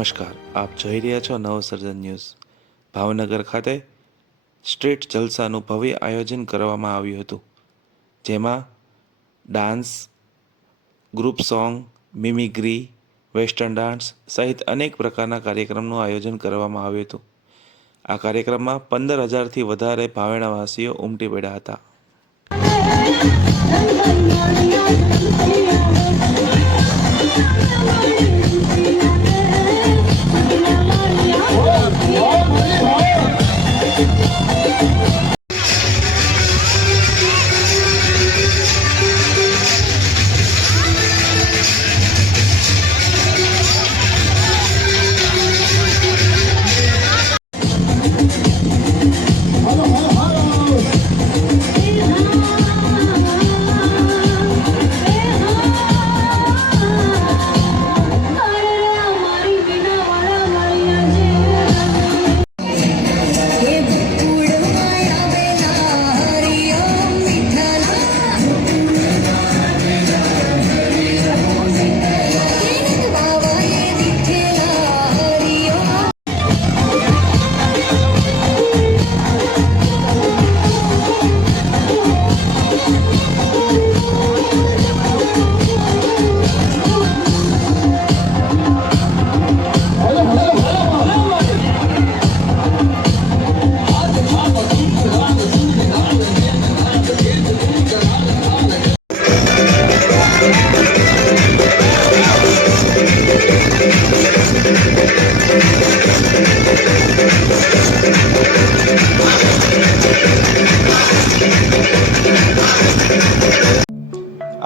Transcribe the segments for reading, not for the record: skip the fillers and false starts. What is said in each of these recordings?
નમસ્કાર, આપ જોઈ રહ્યા છો નવસર્જન ન્યૂઝ। ભાવનગર ખાતે સ્ટ્રીટ જલસાનું ભવ્ય આયોજન કરવામાં આવ્યું હતું, જેમાં dance, group song, mimicry, western dance સહિત અનેક પ્રકારના કાર્યક્રમનું આયોજન કરવામાં આવ્યું હતું। આ કાર્યક્રમમાં 15,000થી વધારે ભાવેણાવાસીઓ ઉમટી પડ્યા હતા।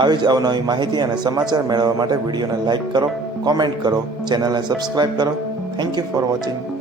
આવી જ અવનવી માહિતી અને સમાચાર મેળવવા માટે વિડીયોને લાઇક કરો, કોમેન્ટ કરો, ચેનલને સબસ્ક્રાઇબ કરો। Thank you for watching.